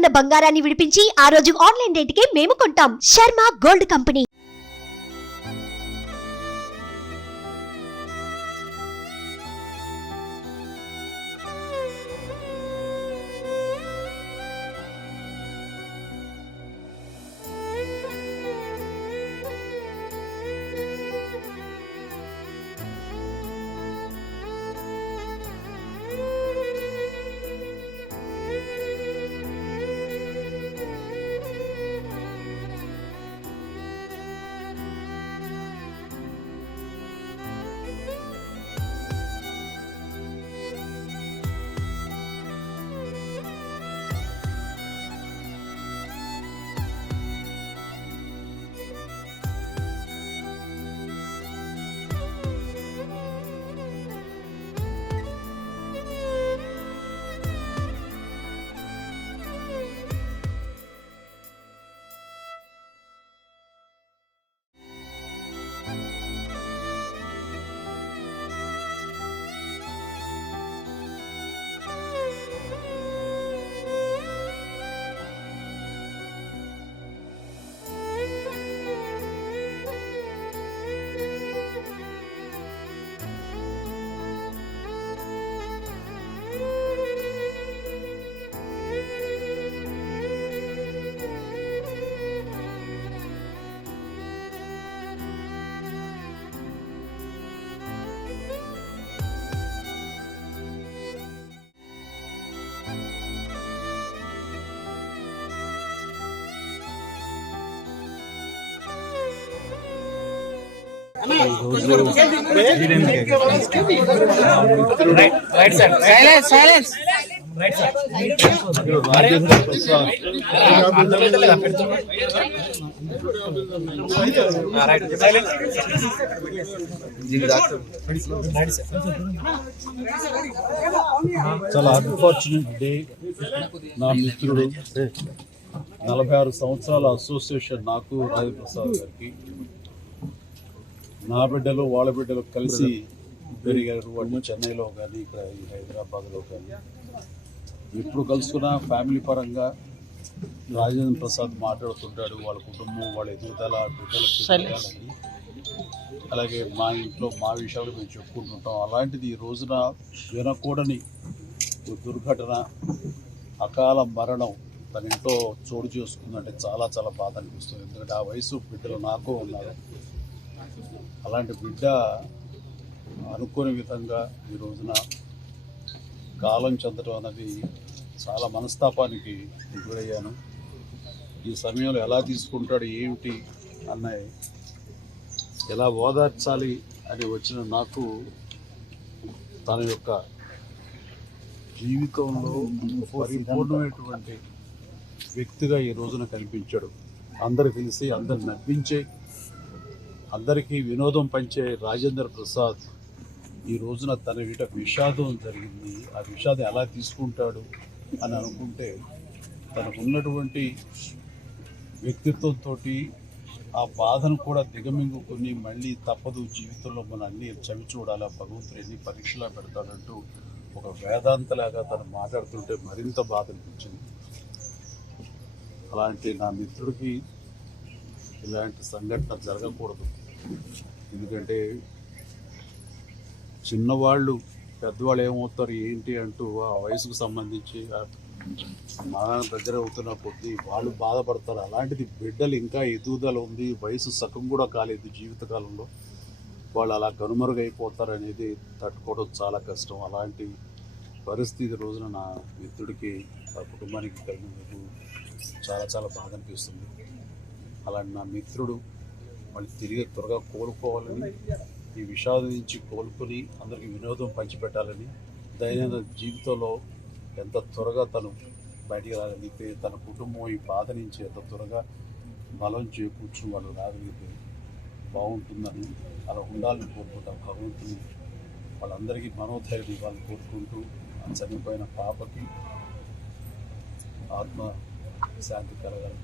ఉన్న బంగారాన్ని విడిపించి ఆ రోజు ఆన్లైన్ రేటుకే మేము కొంటాం. Sharma gold company. రాజేంద్ర ప్రసాద్ చాలా అన్ఫార్చునేట్ డే. నా మిత్రుడు 46 సంవత్సరాల అసోసియేషన్ నాకు రాజేంద్ర ప్రసాద్ గారికి, నా బిడ్డలు వాళ్ళ బిడ్డలు కలిసి పెరిగారు. వాళ్ళు చెన్నైలో కానీ ఇక్కడ హైదరాబాద్లో కానీ ఎప్పుడు కలుసుకున్నా ఫ్యామిలీ పరంగా రాజేంద్ర ప్రసాద్ మాట్లాడుతుంటాడు. వాళ్ళ కుటుంబం, వాళ్ళ ఎదుగుదల, బిడ్డలకు, అలాగే మా ఇంట్లో మా విషయాలు మేము చెప్పుకుంటుంటాం. అలాంటిది ఈ రోజున వినకూడని దుర్ఘటన, అకాల మరణం తన ఇంట్లో చోటు చేసుకుందంటే చాలా చాలా బాధ అనిపిస్తుంది. ఎందుకంటే ఆ వయసు బిడ్డలు నాకు ఉన్నారు. అలాంటి బిడ్డ అనుకోని విధంగా ఈ రోజున కాలం చెందడం అన్నది చాలా మనస్తాపానికి గురయ్యాను. ఈ సమయంలో ఎలా తీసుకుంటాడు ఏమిటి అన్నది, ఎలా ఓదార్చాలి అని వచ్చిన నాకు తన యొక్క జీవితంలో పరిపూర్ణమైనటువంటి వ్యక్తిగా ఈ రోజున కనిపించాడు. అందరికి తెలిసి అందరు నవ్వించే, అందరికీ వినోదం పంచే రాజేంద్ర ప్రసాద్ ఈ రోజున తన వీట విషాదం జరిగింది. ఆ విషాదం ఎలా తీసుకుంటాడు అని అనుకుంటే, తనకున్నటువంటి వ్యక్తిత్వంతో ఆ బాధను కూడా దిగమింగుకొని మళ్ళీ తప్పదు జీవితంలో మనం అన్ని చవి చూడాలా, భగవంతుడు ఎన్ని పరీక్షలా పెడతాడంటూ ఒక వేదాంతలాగా తను మాట్లాడుతుంటే మరింత బాధ అనిపించింది. అలాంటి నా మిత్రుడికి ఇలాంటి సంఘటన జరగకూడదు. ఎందుకంటే చిన్నవాళ్ళు పెద్దవాళ్ళు ఏమవుతారు ఏంటి అంటూ ఆ వయసుకు సంబంధించి మరణ దగ్గర అవుతున్న కొద్దీ వాళ్ళు బాధపడతారు. అలాంటిది బిడ్డలు ఇంకా ఎదుగుదల ఉంది, వయసు సగం కూడా కాలేదు జీవితకాలంలో, వాళ్ళు అలా కనుమరుగైపోతారు అనేది తట్టుకోవడం చాలా కష్టం. అలాంటి పరిస్థితి రోజున నా మిత్రుడికి, ఆ కుటుంబానికి కలిగినందుకు చాలా చాలా బాధ అనిపిస్తుంది. అలాంటి నా మిత్రుడు మళ్ళీ తిరిగి త్వరగా కోలుకోవాలని, ఈ విషాదం నుంచి కోలుకొని అందరికీ వినోదం పంచిపెట్టాలని, దైనందిన జీవితంలో ఎంత త్వరగా తను బయటికి రాగలిగితే, తన కుటుంబం ఈ బాధ నుంచి ఎంత త్వరగా బలం చేకూర్చు వాళ్ళు రాగలిగితే బాగుంటుందని, అలా ఉండాలని కోరుకుంటాం. భగవంతుని వాళ్ళందరికీ మనోధైర్యం ఇవ్వాలని కోరుకుంటూ, ఆ చనిపోయిన పాపకి ఆత్మ శాంతి కలగాలి.